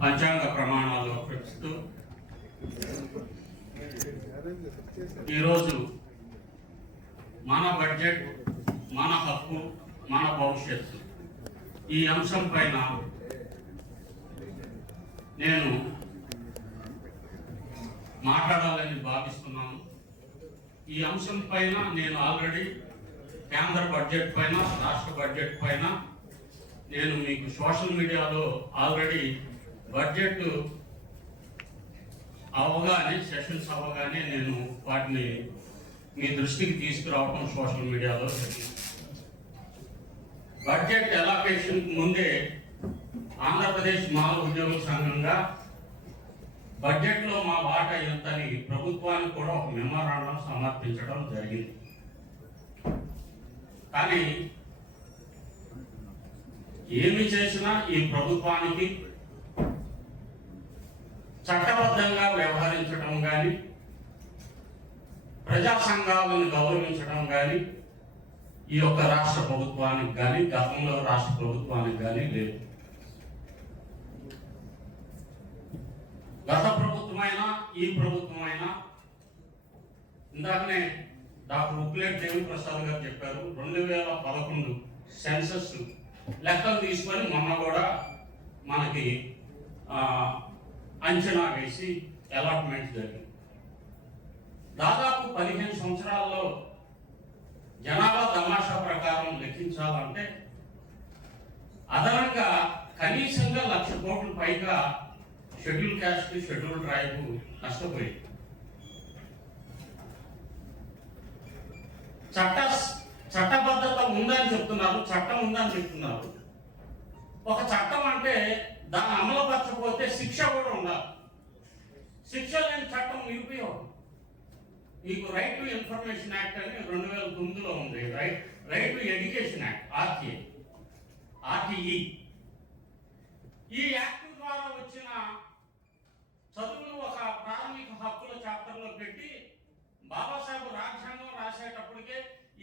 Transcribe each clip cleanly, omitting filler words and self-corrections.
పంచాంగ ప్రమాణాలు పెంచుతూ ఈరోజు మన బడ్జెట్, మన హక్కు, మన భవిష్యత్తు ఈ అంశం పైన నేను మాట్లాడాలని భావిస్తున్నాను. ఈ అంశం పైన నేను ఆల్రెడీ కేంద్ర బడ్జెట్ పైన, రాష్ట్ర బడ్జెట్ పైన నేను మీకు సోషల్ మీడియాలో ఆల్రెడీ బడ్జెట్ అవగానే, సెషన్స్ అవగానే నేను వాటిని మీ దృష్టికి తీసుకురావడం సోషల్ మీడియాలో. బడ్జెట్ ఎలాకేషన్ ముందే ఆంధ్రప్రదేశ్ మాల ఉద్యోగుల సంఘంగా బడ్జెట్లో మా వాటా ఎంతని ప్రభుత్వానికి కూడా ఒక మెమోరాండం సమర్పించడం జరిగింది. కానీ ఏమి చేసినా ఈ ప్రభుత్వానికి చట్టబద్ధంగా వ్యవహరించడం కానీ, ప్రజా సంఘాలను గౌరవించడం కానీ ఈ యొక్క రాష్ట్ర ప్రభుత్వానికి కానీ, గతంలో రాష్ట్ర ప్రభుత్వానికి కానీ లేదు. గత ప్రభుత్వమైనా ఈ ప్రభుత్వమైనా, ఇందాకనే డాక్టర్ ఉప్పిలేటి దేవిప్రసాద్ గారు చెప్పారు, 2011 సెన్సస్ లెక్కలు తీసుకొని మొన్న కూడా మనకి అంచనా వేసి అలాట్మెంట్ జరిగింది. దాదాపు 15 సంవత్సరాల్లో జనాభా తమాషా ప్రకారం లెక్కించాలంటే అదనంగా కనీసంగా 1,00,000 కోట్ల పైగా షెడ్యూల్ క్యాస్ట్, షెడ్యూల్ ట్రైబ్ నష్టపోయింది. చట్టబద్ధత ఉందని చెప్తున్నారు, చట్టం ఉందని చెప్తున్నారు. ఒక చట్టం అంటే దాన్ని అమలుపరచకపోతే శిక్ష కూడా ఉండాలి. శిక్ష లేని చట్టం నిరుపయోగం. మీకు రైట్ టు ఇన్ఫర్మేషన్ యాక్ట్ అని 2009లో ఉంది, right to education act, RTE. ఈ యాక్ట్ ద్వారా వచ్చిన చదువును ఒక ప్రాథమిక హక్కుల చాప్టర్లో పెట్టి బాబాసాహెబ్ రాజ్యాంగం రాసేటప్పటికే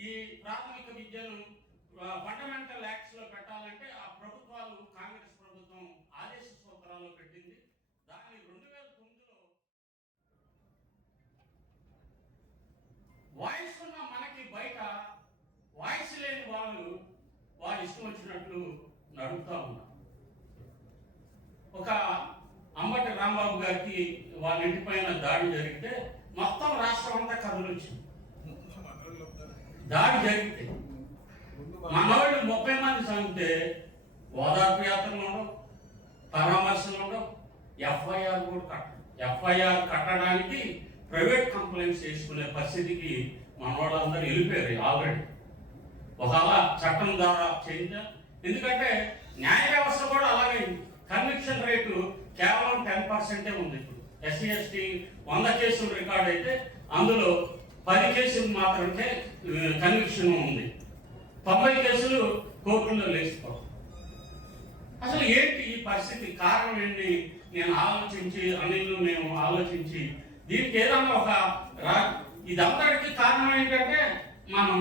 ఈ ప్రాథమిక విద్యను ఫండమెంటల్ యాక్ట్స్ లో పెట్టాలంటే ఆ ప్రభుత్వాలు, కాంగ్రెస్ ప్రభుత్వం ఆదేశ సూత్రాల్లో పెట్టింది. దాన్ని 2009లో వాయిస్ ఉన్న మనకి బయట వాయిస్ లేని వాళ్ళు ఇష్టం వచ్చినట్లు నడుపుతా ఉన్నారు. ఒక అంబటి రాంబాబు గారికి వాళ్ళ ఇంటి పైన దాడి జరిగితే మొత్తం రాష్ట్రం అంతా కథలు వచ్చింది. దాడి జరిగితే మనవాళ్ళు 30 మంది చదివితే ఓదార్పు యాత్రలు ఉండవు, పరామర్శలు ఉండవు, ఎఫ్ఐఆర్ కూడా కట్టడం. ఎఫ్ఐఆర్ కట్టడానికి ప్రైవేట్ కంప్లైంట్స్ చేసుకునే పరిస్థితికి మన వాళ్ళందరూ వెళ్ళిపోయారు ఆల్రెడీ. ఒకవేళ చట్టం ద్వారా చేయించా, ఎందుకంటే న్యాయ వ్యవస్థ కూడా అలాగే కన్విక్షన్ రేటు కేవలం 10% ఉంది. ఇప్పుడు ఎస్సీ ఎస్టీ 100 కేసులు రికార్డ్ అయితే అందులో 10 కేసులు మాత్రమే కన్విక్షన్ ఉంది. 90 కేసులు కోర్టుల్లో లేచిపోతాయి. అసలు ఏంటి ఈ పరిస్థితి? కారణం ఏంటి? నేను మేము ఆలోచించి దీనికి ఏదన్నా ఒక ఇదంతటికి కారణం ఏంటంటే మనం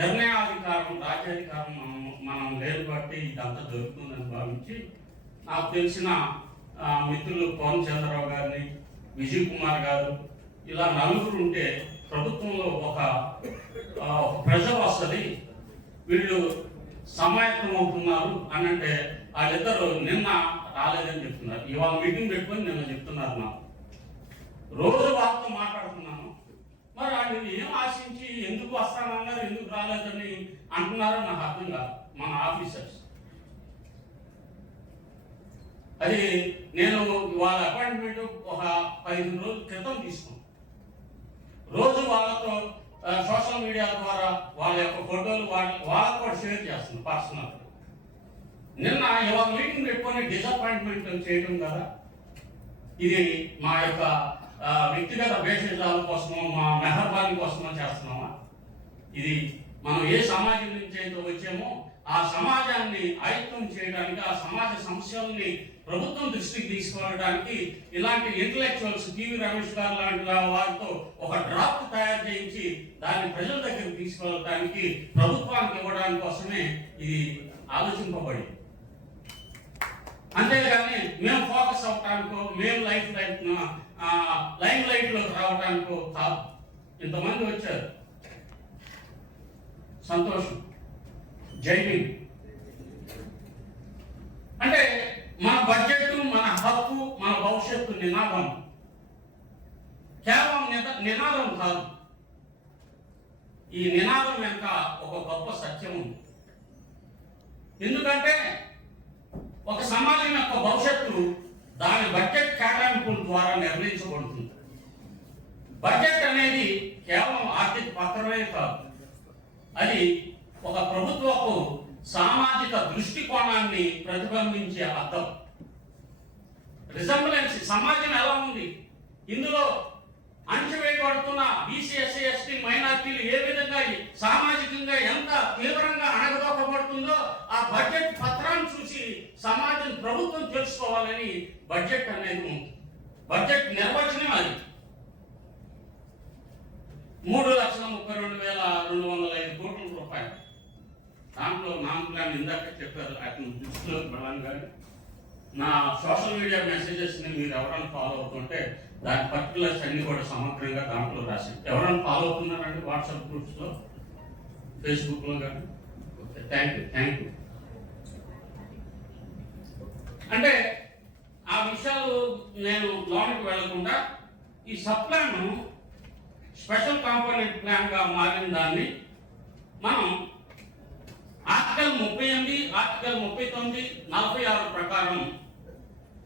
నిర్ణయాధికారం, రాజ్యాధికారం మనం లేదు బట్టి ఇదంతా దొరుకుతుందని భావించి నాకు తెలిసిన మిత్రులు పవన్ చంద్రరావు గారిని, విజయ్ కుమార్ గారు, ఇలా నలుగురు ఉంటే ప్రభుత్వంలో ఒక ప్రెషర్ వస్తుంది, వీళ్ళు సమాయత్తం అవుతున్నారు అని అంటే వాళ్ళిద్దరు నిన్న రాలేదని చెప్తున్నారు. ఇవాళ మీటింగ్ పెట్టుకొని నిన్న చెప్తున్నారు. నాకు రోజు వాళ్ళతో మాట్లాడుతున్నాను. మరి వాళ్ళు ఏం ఆశించి ఎందుకు వస్తానన్నారు, ఎందుకు రాలేదని అంటున్నారో నాకు అర్థం కాదు. మన ఆఫీసర్స్ అది నేను వాళ్ళ అపాయింట్మెంట్ ఒక 15 రోజుల క్రితం తీసుకున్నాను. రోజు వాళ్ళతో సోషల్ మీడియా ద్వారా వాళ్ళ యొక్క ఫోటోలు వాళ్ళకు కూడా షేర్ చేస్తున్నాను పర్సనల్. నిన్న ఇవాళ మీటింగ్ పెట్టుకొని డిసప్పాయింట్మెంట్ చేయడం కదా, ఇది మా యొక్క వ్యక్తిగత భేషజాల కోసమో, మా మెహర్బానీ కోసమో చేస్తున్నామా? ఇది మనం ఏ సమాజం నుంచి అయితే వచ్చామో ఆ సమాజాన్ని ఐక్యం చేయడానికి, ఆ సమాజ సమస్యల్ని ప్రభుత్వం దృష్టికి తీసుకువెళ్ళడానికి ఇలాంటి ఇంటలెక్చువల్స్ టీవీ రమేష్ గారు లాంటి వారితో ఒక డ్రాఫ్ట్ తయారు చేయించి దాన్ని ప్రజల దగ్గరికి తీసుకువెళ్ళడానికి, ప్రభుత్వానికి ఇవ్వడానికి కోసమే ఇది ఆలోచింపబడింది. అంతేగాని మేము అవటానికో మేము లైమ్ లైట్లోకి రావటానికో కాదు. ఇంతమంది వచ్చారు, సంతోషం, జై భీమ్. అంటే మన బడ్జెట్, మన హక్కు, మన భవిష్యత్తు నినాదం కేవలం నినాదం కాదు. ఈ నినాదం వెనుక ఒక గొప్ప సత్యం ఉంది. ఎందుకంటే ఒక సమాజం యొక్క భవిష్యత్తు దాని బడ్జెట్ కేటాయింపుల ద్వారా నిర్ణయించబడుతుంది. బడ్జెట్ అనేది కేవలం ఆర్థిక పత్రమే కాదు, అది ఒక ప్రభుత్వపు సామాజిక దృష్టికోణాన్ని ప్రతిబింబించే అర్థం. రిజంబ్లెన్స్, సమాజం ఎలా ఉంది, ఇందులో అణచివేయబడుతున్న బీసీ, ఎస్సీ, ఎస్టీ, మైనార్టీలు ఏ విధంగా సామాజికంగా ఎంత తీవ్రంగా అణగదొక్కబడుతుందో ఆ బడ్జెట్ పత్రాన్ని చూసి సమాజం, ప్రభుత్వం తెలుసుకోవాలని బడ్జెట్ అనేది ఉంది. బడ్జెట్ నిర్వచనం అది. 3,32,205 కోట్ల రూపాయలు. దాంట్లో నాన్ ప్లాన్ ఇందాక చెప్పారు, వాటిని దృష్టిలో పెట్టాలని. కానీ నా సోషల్ మీడియా మెసేజెస్ని మీరు ఎవరైనా ఫాలో అవుతుంటే దాని పర్టికులర్స్ అన్ని కూడా సమగ్రంగా దాంట్లో రాసి ఎవరైనా ఫాలో అవుతున్నారంటే వాట్సాప్ గ్రూప్స్లో, ఫేస్బుక్లో కానీ. Okay, thank you. అంటే ఆ విషయాలు నేను లోనికి వెళ్లకుండా ఈ సప్లాన్ స్పెషల్ కాంపోనెంట్ ప్లాన్గా మారిన దాన్ని మనం ఆర్టికల్ 38, ఆర్టికల్ 39, 46 ప్రకారం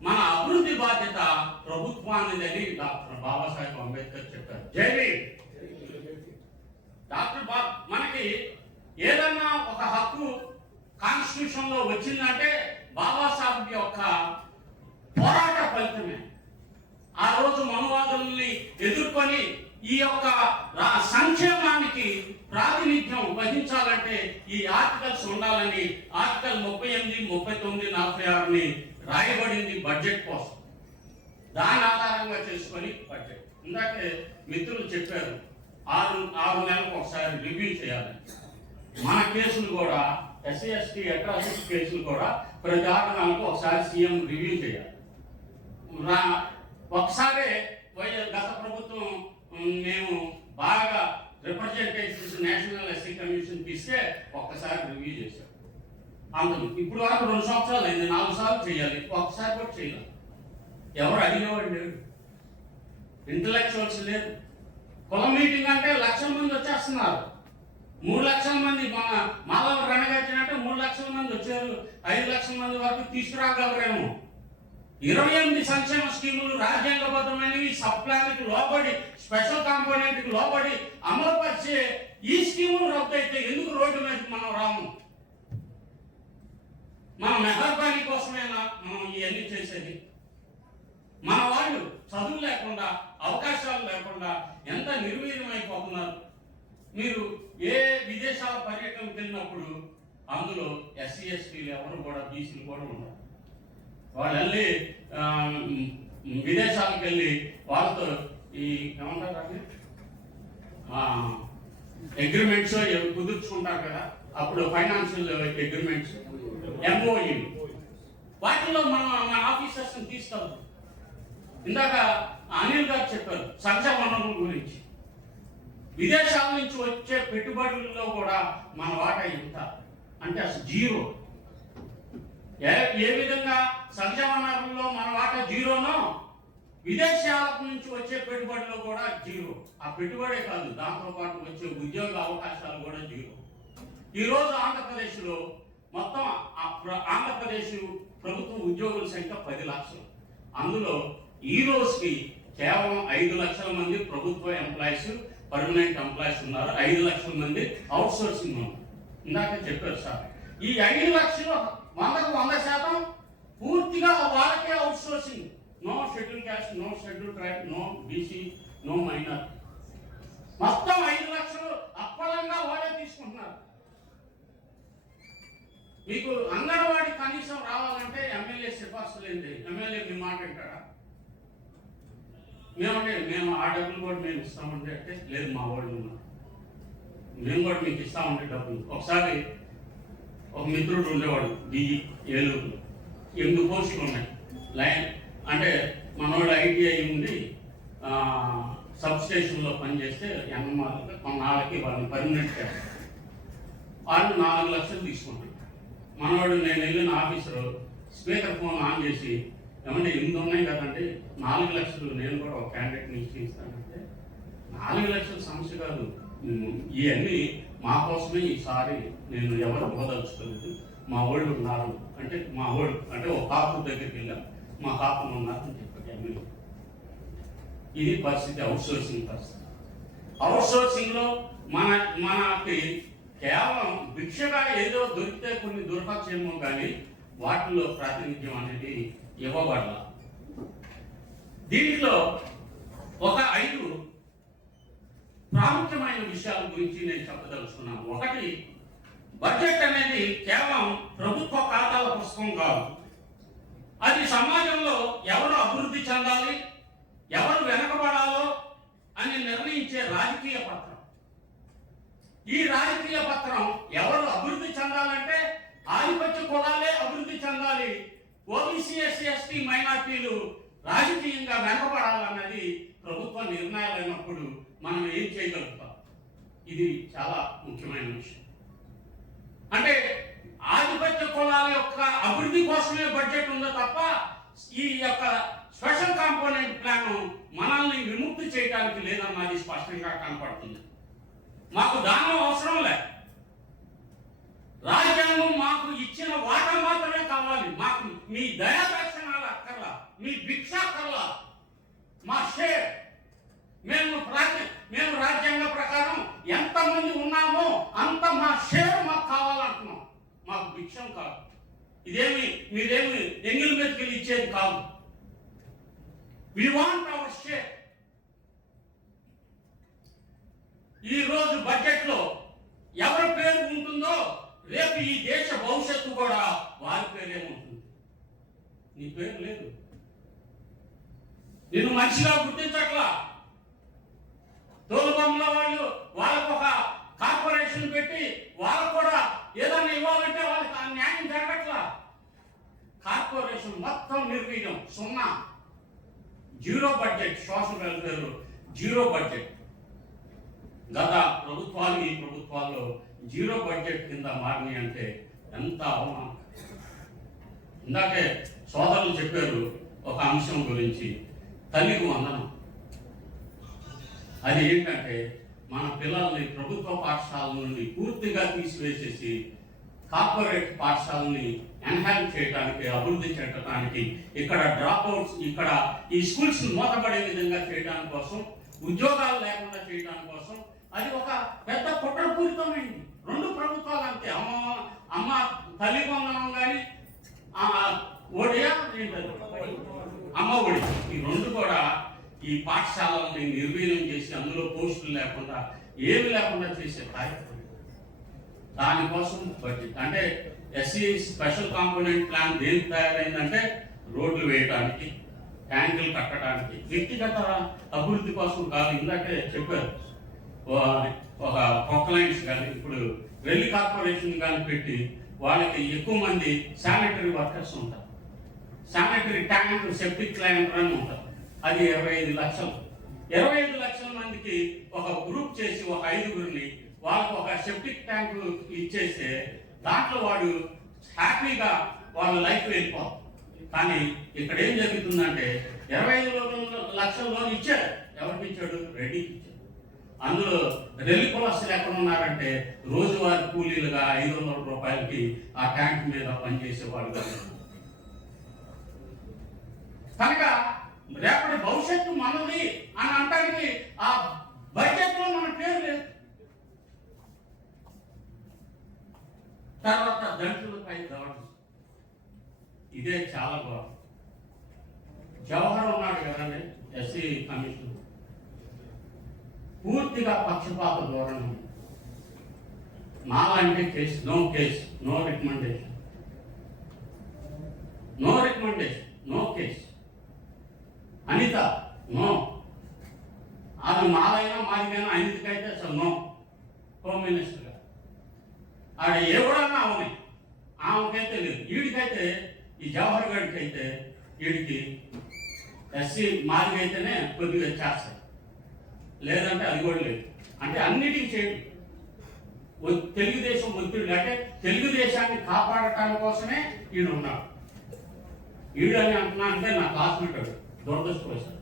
మన అభివృద్ధి బాధ్యత ప్రభుత్వానిదని డాక్టర్ బాబాసాహెబ్ అంబేద్కర్ చెప్పారు. జై భీమ్. మనకి ఏదన్నా ఒక హక్కు కాన్స్టిట్యూషన్ లో వచ్చిందంటే బాబాసాహెబ్ యొక్క పోరాట ఫలితమే. ఆ రోజు మనువాదుల్ని ఎదుర్కొని ఈ యొక్క సంక్షేమానికి ప్రాతినిధ్యం వహించాలంటే ఈ ఆర్టికల్స్ ఉండాలని ఆర్టికల్ 38, 39, 46ని రాయబడింది బడ్జెట్ కోసం. దాని ఆధారంగా చేసుకొని బడ్జెట్. ఇందాకే మిత్రులు చెప్పారు 6 నెలలకు ఒకసారి రివ్యూ చేయాలి. మన కేసులు కూడా, ఎస్సీ ఎస్టీ అట్రాసిటీ కేసులు కూడా ప్రతి 6 నెలలకు ఒకసారి సీఎం రివ్యూ చేయాలి. ఒకసారి గత ప్రభుత్వం మేము బాగా రిప్రజెంటేషన్స్ నేషనల్ ఎస్సీ కమిషన్ ఇస్తే ఒక్కసారి రివ్యూ చేశాం. అందులో ఇప్పుడు వరకు 2 సంవత్సరాలు అయింది, 4 సార్లు చేయాలి, ఒక్కసారి కూడా చేయాలి. ఎవరు అడిగేవాడు లేరు, ఇంటలెక్చువల్స్ లేరు. కుల మీటింగ్ అంటే 1,00,000 మంది వచ్చేస్తున్నారు. 3 లక్షల మంది మాధవ రణగచ్చినట్టు 3 లక్షల మంది వచ్చారు. 5 లక్షల మంది వరకు తీసుకురాగలరేమో. 28 సంక్షేమ స్కీములు రాజ్యాంగబద్ధమైనవి, సప్లాన్కి లోబడి, స్పెషల్ కాంపోనెంట్కి లోబడి అమలుపరిచే ఈ స్కీములు రద్దు అయితే ఎందుకు రోడ్డు మీద మనం రాము? మన మెహర్బానీ కోసమేనా మనం ఇవన్నీ చేసేది? మన వాళ్ళు చదువు లేకుండా, అవకాశాలు లేకుండా ఎంత నిర్వీర్యమైపోతున్నారు. మీరు ఏ విదేశాల పర్యటనకు వెళ్ళినప్పుడు అందులో ఎస్సీ ఎస్టీలు ఎవరు కూడా, బీసీలు కూడా ఉన్నారు. వాళ్ళు వెళ్ళి విదేశాలకు వెళ్ళి వాళ్ళతో ఈ ఏమంటారు అగ్రిమెంట్స్ కుదుర్చుకుంటారు కదా, అప్పుడు ఫైనాన్షియల్ అగ్రిమెంట్స్, ఎంఓయూ, వాటిలో మన ఆఫీసర్స్ని తీసుకెళ్తాం. ఇందాక అనిల్ గారు చెప్పారు సహజ వనరుల గురించి. విదేశాల నుంచి వచ్చే పెట్టుబడుల్లో కూడా మన వాటా ఎంత అంటే అసలు జీరో. ఏ విధంగా సహజ వనరుల్లో మన వాటా జీరోనో విదేశాల నుంచి వచ్చే పెట్టుబడిలో కూడా జీరో. ఆ పెట్టుబడే కాదు, దాంతో పాటు వచ్చే ఉద్యోగ అవకాశాలు కూడా జీరో. ఈరోజు ఆంధ్రప్రదేశ్లో మొత్తం ఆంధ్రప్రదేశ్ ప్రభుత్వ ఉద్యోగుల సంఖ్య 10 లక్షలు. అందులో ఈ రోజుకి కేవలం 5 లక్షల మంది ప్రభుత్వ ఎంప్లాయీస్, పర్మనెంట్ ఎంప్లాయీస్ ఉన్నారు. 5 లక్షల మంది అవుట్ సోర్సింగ్ ఉన్నారు. ఇందాక చెప్పారు సార్, ఈ 5 లక్షలు 100% పూర్తిగా వాళ్ళకే outsourcing. No schedule caste, no schedule tribe, no BC, no minor. మొత్తం 5 లక్షలు అప్పలంగా వాళ్ళే తీసుకుంటున్నారు. మీకు అంగన్వాడీ కనీసం రావాలంటే ఎమ్మెల్యే సిఫార్సు లేనిది ఎమ్మెల్యే మీ మాట వింటారా? మేము ఆ డబ్బులు కూడా మేము ఇస్తామంటే అంటే లేదు, మా వాళ్ళు ఉన్నారు, మేము కూడా మీకు ఇస్తామంటే డబ్బులు. ఒకసారి ఒక మిత్రుడు ఉండేవాడు డిఈ ఏలూరులో, 8 పోస్టులు ఉన్నాయి. అంటే మనోడు ఐటీఐ ఉంది, సబ్ స్టేషన్లో పనిచేస్తే ఎన్ఎంఆర్కి కొన్నాళ్ళకి వాళ్ళని పర్మనెంట్ చేస్తారు. వాళ్ళు 4 లక్షలు తీసుకుంటారు. మనవాడు నేను వెళ్ళిన ఆఫీసరు స్పీకర్ ఫోన్ ఆన్ చేసి, ఏమంటే 8 ఉన్నాయి కదండి, 4 లక్షలు నేను కూడా ఒక క్యాండిడేట్ని ఇస్తానంటే, 4 లక్షల సమస్య కాదు, ఇవన్నీ మా కోసమే ఈసారి నేను ఎవరు పోదలుచుకోలేదు, మా వాళ్ళు ఉన్నారు అంటే, మా వాళ్ళు అంటే ఒక కాపు దగ్గరికి వెళ్ళాం, మా కాపులు ఉన్నారని చెప్పారు ఎమ్మెల్యే. ఇది పరిస్థితి, అవుట్ సోర్సింగ్ పరిస్థితి. అవుట్ సోర్సింగ్లో మనకి కేవలం భిక్షగా ఏదో దొరికితే కొన్ని దొరకచ్చేమో కానీ వాటిలో ప్రాతినిధ్యం అనేది ఇవ్వబడాల. దీంట్లో ఒక 5 ప్రాముఖ్యమైన విషయాల గురించి నేను చెప్పదలుచుకున్నాను. ఒకటి, బడ్జెట్ అనేది కేవలం ప్రభుత్వ ఖాతాల పుస్తకం కాదు. అది సమాజంలో ఎవరు అభివృద్ధి చెందాలి, ఎవరు వెనకబడాలో అని నిర్ణయించే రాజకీయ పత్రం. ఈ రాజకీయ పత్రం ఎవరు అభివృద్ధి చెందాలంటే ఆధిపత్య కులాలే అభివృద్ధి చెందాలి, ఓబీసీ ఎస్సీ ఎస్టీ మైనార్టీలు రాజకీయంగా వెనకబడాలన్నది ప్రభుత్వ నిర్ణయాలైనప్పుడు మనం ఏం చేయగలుగుతాం. ఇది చాలా ముఖ్యమైన విషయం. అంటే ఆధిపత్య కులాల యొక్క అభివృద్ధి కోసమే బడ్జెట్ ఉందో తప్ప ఈ యొక్క స్పెషల్ కాంపోనెంట్ ప్లాన్ మనల్ని విముక్తి చేయడానికి లేదన్నది స్పష్టంగా కనపడుతుంది. మాకు దానం అవసరం లే, రాజ్యాంగం మాకు ఇచ్చిన వాటా మాత్రమే కావాలి. మాకు మీ దయాదర్శనాలు అక్కర్లా, మీ భిక్ష అక్కర్లా, మా షేర్. మేము రాజ్యాంగ ప్రకారం ఎంతమంది ఉన్నామో అంత మా షేర్ మాకు కావాలంటున్నాం. మాకు భిక్షం కాదు. ఇదేమి మీరేమి ఎంగిల్ మెతుకులు ఇచ్చేది కాదు. We want our share. ఈ రోజు బడ్జెట్ లో ఎవరి పేరు ఉంటుందో రేపు ఈ దేశ భవిష్యత్తు కూడా వారి పేరే ఉంటుంది. నీ పేరు లేదు, నేను మనిషిగా గుర్తించట్లా. తోలుబొమ్మల వాళ్ళు వాళ్ళకు ఒక కార్పొరేషన్ పెట్టి వాళ్ళకు కూడా ఏదైనా ఇవ్వాలంటే వాళ్ళకి ఆ న్యాయం జరగట్లా. కార్పొరేషన్ మొత్తం నిర్వీర్యం, 0, 0 బడ్జెట్. Social welfare 0 budget. గత ప్రభుత్వాలు ఈ ప్రభుత్వాల్లో 0 బడ్జెట్ కింద మారినాయి అంటే ఎంత అవమానం. ఇందాకే సోదరులు చెప్పారు ఒక అంశం గురించి, తల్లికి వందనం. అది ఏంటంటే మన పిల్లల్ని ప్రభుత్వ పాఠశాల నుండి పూర్తిగా తీసివేసేసి కార్పొరేట్ పాఠశాలని ఎన్హాన్స్ చేయడానికి, అభివృద్ధి చేయడానికి, ఇక్కడ డ్రాప్అవుట్స్, ఇక్కడ ఈ స్కూల్స్ మూతపడే విధంగా చేయడానికి కోసం, ఉద్యోగాలు లేకుండా చేయడానికి కోసం అది ఒక పెద్ద కుట్రపూరితమైంది. 2 ప్రభుత్వాలు అంతే. అమ్మ తల్లి వందనం కానీ అమ్మ ఒడి, ఈ 2 కూడా ఈ పాఠశాలని నిర్వీర్యం చేసి అందులో పోస్టులు లేకుండా ఏమి లేకుండా చేసే కార్యక్రమం. దానికోసం బడ్జెట్ అంటే ఎస్సీ స్పెషల్ కాంపోనెంట్ ప్లాన్ దేనికి తయారైందంటే రోడ్లు వేయడానికి, ట్యాంకులు కట్టడానికి, వ్యక్తిగత అభివృద్ధి కోసం కాదు. ఇందాకే చెప్పారు, ఒక పొక్కలైన్స్ కానీ ఇప్పుడు రెల్లి కార్పొరేషన్ కానీ పెట్టి వాళ్ళకి ఎక్కువ మంది శానిటరీ వర్కర్స్ ఉంటారు. శానిటరీ ట్యాంక్, సెప్టిక్ ట్యాంక్ అని ఉంటారు. అది 25 లక్షలు. 25 లక్షల మందికి ఒక గ్రూప్ చేసి ఒక 5గురిని వాళ్ళకు ఒక సెప్టిక్ ట్యాంక్ ఇచ్చేస్తే దాంట్లో వాడు హ్యాపీగా వాళ్ళ లైఫ్ వెళ్ళిపోతుంది. కానీ ఇక్కడ ఏం జరుగుతుందంటే 25 లక్షల లోన్ ఇచ్చాడు. ఎవరికి ఇచ్చాడు? రెడ్డికి ఇచ్చాడు. అందులో రెల్లి కులస్తులు ఎక్కడ ఉన్నారంటే రోజువారీ కూలీలుగా 500 రూపాయలకి ఆ ట్యాంక్ మీద పనిచేసేవాళ్ళు. కనుక రేపటి భవిష్యత్తు మనది అని అంటానికి ఆ బడ్జెట్ లో మన పేరు లేదు. తర్వాత దళితులపై దాడులు, ఇదే చాలా గొప్ప. జవహర్ ఉన్నాడు కదండి, ఎస్సీ కమిషన్, పూర్తిగా పక్షపాత ధోరణి. నాలాంటి case, no recommendation, no case. Anitha no, అది మాదైనా మాదికైనా అనితకైతే అసలు నో. హోమ్ మినిస్టర్గా ఆడ ఎవడన్నా అవని, ఆమెకైతే లేదు. వీడికైతే, ఈ జవహర్ గారికి అయితే వీడికి ఎస్సీ మాదిగ అయితేనే కొద్దిగా చేస్తాయి, లేదంటే అది కూడా లేదు. అంటే అన్నిటికీ చేయండి. తెలుగుదేశం ఒత్తిడి అంటే తెలుగుదేశాన్ని కాపాడటం కోసమే ఈయన ఉన్నాడు. ఈడని అంటున్నా అంటే నా క్లాస్మేట్ వాడు దురదృష్టవశాలు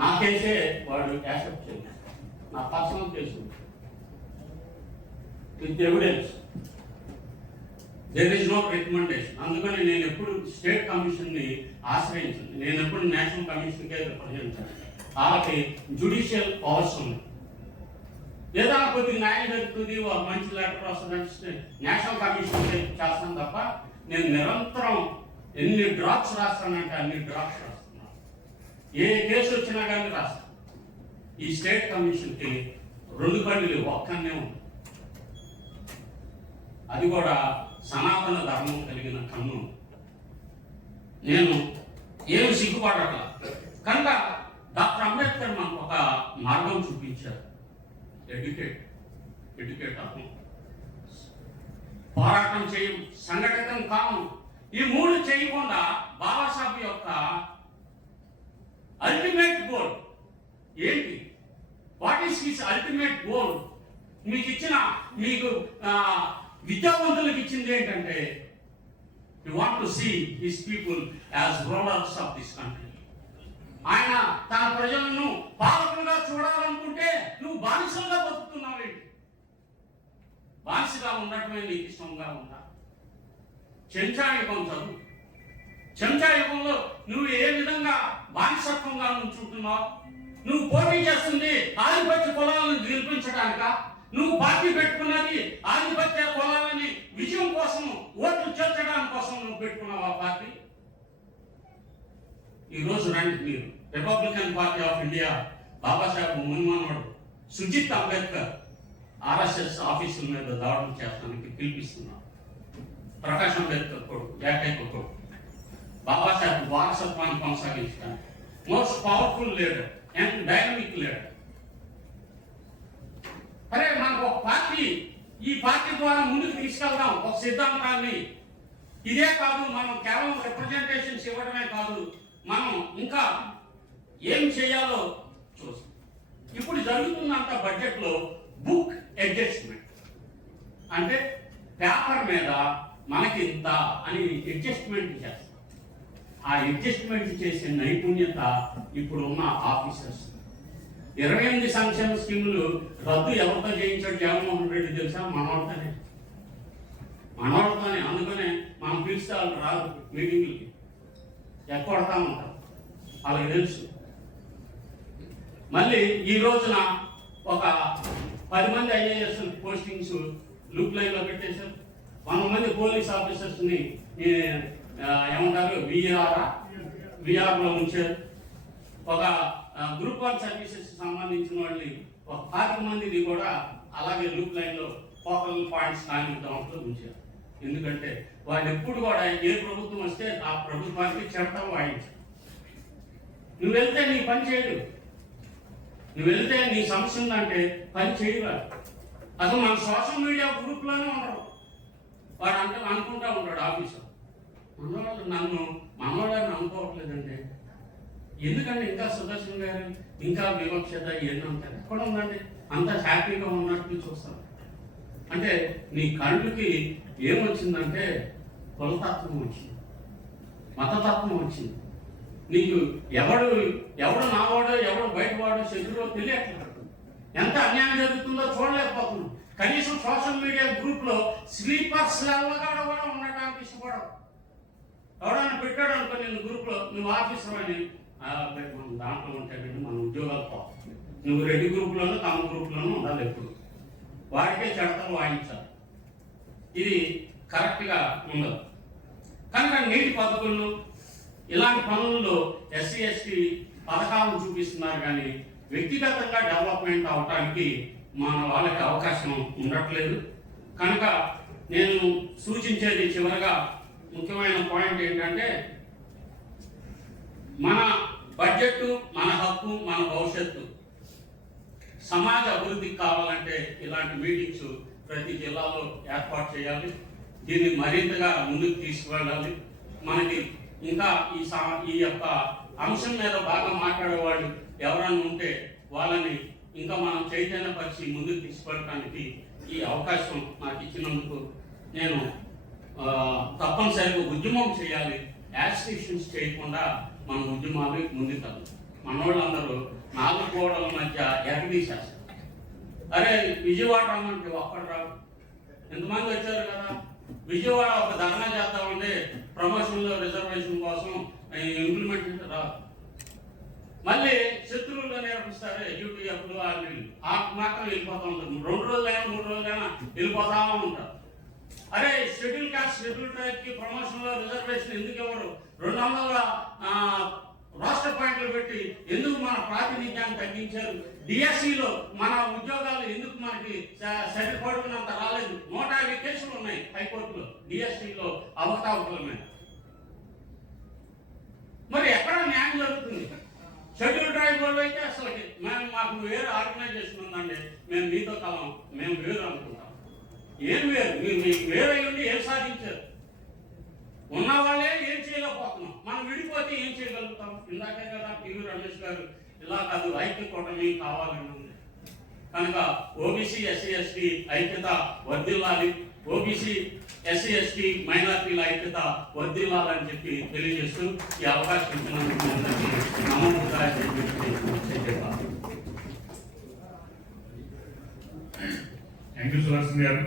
నా కేసే వాడు యాక్సెప్ట్ చేయలేదు. నా personal case with evidence, there is no recommendation. అందుకని నేను ఎప్పుడు స్టేట్ కమిషన్ని ఆశ్రయించాను. నేను ఎప్పుడు నేషనల్ కమిషన్కే రిప్రజెంట్. వాళ్ళకి జ్యుడిషియల్ పవర్స్ ఉన్నాయి. ఏదైనా కొద్దిగా న్యాయం జరుగుతుంది, ఒక మంచి లెటర్ వస్తుందంటే నేషనల్ కమిషన్ చేస్తాను తప్ప నేను నిరంతరం ఎన్ని డ్రాప్స్ రాస్తానంటే అన్ని డ్రాప్స్ రాస్తున్నాను. ఏ కేసు వచ్చినా కానీ రాస్తాను. ఈ స్టేట్ కమిషన్కి 2 కళ్ళు ఒక్కనే ఉంది. అది కూడా సనాతన ధర్మం కలిగిన కన్ను. నేను ఏమి సిగ్గుపడట్లా. కనుక డాక్టర్ అంబేద్కర్ మనకు ఒక మార్గం చూపించారు. ఎడ్యుకేట్ అవ్వం, పోరాటం చేయం, సంఘటితం కాము. ఈ 3 చేయకుండా బాబాసాహెబ్ యొక్క అల్టిమేట్ గోల్ ఏంటి? What is his ultimate goal? మీకు విద్యావంతులకు ఇచ్చింది ఏంటంటే you want to see his people as rulers of this country. ఆయన తన ప్రజలను పాలకులుగా చూడాలనుకుంటే నువ్వు బానిసలుగా బతుకుతున్నావేంటి? బానిసగా ఉండటమే నీకు ఇష్టంగా ఉందా? చెంచాయుగం చదువు. చెంచాయుగంలో నువ్వు ఏ విధంగా బానిసత్వంగా నుంచుంటున్నావు? నువ్వు పోటీ చేస్తుంది ఆధిపత్య కులాలను గెలిపించడానిక? నువ్వు పార్టీ పెట్టుకున్నది ఆధిపత్య కులాలని విజయం కోసం, ఓట్లు చేర్చడానికి కోసం నువ్వు పెట్టుకున్నావు ఆ పార్టీ. ఈరోజు రండి మీరు republican party of India Babasaheb మున్మనోడు సుజిత్ అంబేద్కర్ ఆర్ఎస్ఎస్ ఆఫీసుల మీద దాడులు చేస్తానికి పిలిపిస్తున్నారు. ప్రకాష్ అంబేద్కర్ కొడుకు, ఏకైక కొడుకు, బాబాసాహెబ్ వారసత్వాన్ని కొనసాగించడానికి most powerful leader and dynamic leader. అరే మనకు ఒక పార్టీ, ఈ పార్టీ ద్వారా ముందుకు తీసుకెళ్దాం ఒక సిద్ధాంతాన్ని. ఇదే కాదు, మనం కేవలం రిప్రజెంటేషన్స్ ఇవ్వడమే కాదు, మనం ఇంకా ఏం చేయాలో చూస్తాం. ఇప్పుడు జరుగుతున్నంత బడ్జెట్లో బుక్ అడ్జస్ట్మెంట్ అంటే పేపర్ మీద మనకి ఇంత అని అడ్జస్ట్మెంట్ చేస్తాం. ఆ అడ్జస్ట్మెంట్ చేసే నైపుణ్యత ఇప్పుడున్న ఆఫీసర్స్. 28 సంక్షేమ స్కీములు రద్దు ఎవరితో చేయించాడు జగన్మోహన్ రెడ్డి తెలుసా? మనోడితోనే. అందుకనే మనం పిలిస్తే వాళ్ళు రాదు మీటింగ్లకి, ఎక్కొడతా ఉంటారు, వాళ్ళకి తెలుసు. మళ్ళీ ఈ రోజున ఒక 10 మంది ఐఏఎస్ పోస్టింగ్స్ లూప్ లైన్లో పెట్టేశారు. 100 మంది పోలీస్ ఆఫీసర్స్ని ఏమంటారు విఆర్లో ఉంచారు. ఒక గ్రూప్ 1 సర్వీసెస్ సంబంధించిన వాళ్ళని ఒక 40 మందిని కూడా అలాగే లూప్ లైన్లో ఫోకల్ పాయింట్స్ దాంట్లో ఉంచారు. ఎందుకంటే వాళ్ళు ఎప్పుడు కూడా ఏ ప్రభుత్వం వస్తే ఆ ప్రభుత్వానికి చట్టం వాయించారు. నువ్వు వెళ్తే నీ పని చేయడు, నువ్వు వెళ్తే నీ సమస్య ఉందంటే పని చేయరా. అసలు మన సోషల్ మీడియా గ్రూప్లోనే ఉండరు. వాడు అనుకుంటా ఉంటాడు ఆఫీసర్, మనవాళ్ళని అనుకోవట్లేదంటే ఎందుకంటే ఇంకా సుదర్శన్ గారు ఇంకా వివక్షత ఇవన్నీ ఉంటారు. ఎక్కడ ఉందండి? అంత హ్యాపీగా ఉన్నట్టు చూస్తారు. అంటే నీ కళ్ళకి ఏమొచ్చిందంటే కులతత్వం వచ్చింది, మతతత్వం వచ్చింది. నీకు ఎవడు నావాడో ఎవడు బయటవాడో శత్రువో తెలియట్లేదు. ఎంత అన్యాయం జరుగుతుందో చూడలేకపోతున్నాం. కనీసం సోషల్ మీడియా గ్రూప్లో స్లీపర్స్ లాగా కూడా ఉండటానికి ఇష్టపడవు. ఎవడన్నా పెట్టాడు అనుకో నేను గ్రూప్లో, నువ్వు ఆఫీసర్ అని మనం దాంట్లో ఉంటాడండి మన ఉద్యోగాలు పోతాం. నువ్వు రెడ్డి గ్రూప్లోనూ తమ గ్రూప్లోనూ ఉండాలి. ఎప్పుడు వాడికే చడతలు వాయించాలి. ఇది కరెక్ట్గా ఉండదు. కనుక నీటి పథకాలు ఇలాంటి పనుల్లో ఎస్సీ ఎస్టీ పథకాలను చూపిస్తున్నారు, కానీ వ్యక్తిగతంగా డెవలప్మెంట్ అవడానికి మన వాళ్ళకి అవకాశం ఉండట్లేదు. కనుక నేను సూచించేది చివరిగా ముఖ్యమైన పాయింట్ ఏంటంటే మన బడ్జెట్, మన హక్కు, మన భవిష్యత్తు, సమాజ అభివృద్ధికి కావాలంటే ఇలాంటి మీటింగ్స్ ప్రతి జిల్లాలో ఏర్పాటు చేయాలి. దీన్ని మరింతగా ముందుకు తీసుకువెళ్ళాలి. మనకి ఇంకా ఈ యొక్క అంశం మీద బాగా మాట్లాడేవాళ్ళు ఎవరన్నా ఉంటే వాళ్ళని ఇంకా మనం చైతన్యపరిచి ముందుకు తీసుకెళ్ళడానికి ఈ అవకాశం నాకు ఇచ్చినందుకు నేను తప్పనిసరిగా ఉద్యమం చేయాలి. యాజిటేషన్స్ చేయకుండా మన ఉద్యమాలు ముందుకు మనోళ్ళందరూ 4 గోడల మధ్య ఎగదీసేస్తారు. అరే విజయవాడ రమ్మంటే ఒక్కడు రాడు, ఎంతమంది వచ్చారు కదా. విజయవాడ ఒక ధర్నా చేద్దామంటే ప్రమోషన్లో రిజర్వేషన్ కోసం ఇంప్లిమెంట్ రాదు. మళ్ళీ శత్రువులుగా నేర్పిస్తారు యూటీఎఫ్లు వాళ్ళు ఆ మాత్రం వెళ్ళిపోతూ ఉంటారు. 2 రోజులైనా 3 రోజులైనా వెళ్ళిపోతా ఉంటారు. అరే షెడ్యూల్ కాస్ట్ షెడ్యూల్ ట్రైబ్కి ప్రమోషన్లో రిజర్వేషన్ ఎందుకు ఇవ్వరు? 200 రాష్ట్ర పాయింట్లు పెట్టి ఎందుకు మన ప్రాతినిధ్యాన్ని తగ్గించారు? డిఎస్సిలో మన ఉద్యోగాలు ఎందుకు మనకి సరిపడుకున్నంత రాలేదు? 150 కేసులు ఉన్నాయి హైకోర్టులో డిఎస్సిలో అవకతవకల మీద. మరి ఎక్కడ న్యాయం జరుగుతుంది? షెడ్యూల్ ట్రైబ్ వాళ్ళు అయితే అసలు మాకు వేరే ఆర్గనైజేషన్ ఉందండి, మేము మీతో కలం, మేము వేరు అనుకుంటాం. ఏం వేరు? మీకు వేరే ఉండి ఏం సాధించారు? ఉన్న వాళ్ళే ఏం చేయలేకపోతున్నాం. మనం విడిపోతే ఏం చేయగలుగుతాం? ఇందాకే కదా టీవీ రమేష్ గారు ఇలా కాదు ఐక్య కూటమి కావాలని ఉంది. కనుక ఓబీసీ ఎస్సీ ఎస్టీ ఐక్యత వర్ధిల్లాలి, ఓబీసీ ఎస్సీ ఎస్టీ మైనార్టీల ఐక్యత వర్ధిల్లాలని చెప్పి తెలియజేస్తూ ఈ అవకాశం ఇచ్చినందుకు నమోదుగా థ్యాంక్ యూ సుదర్శన్ గారు.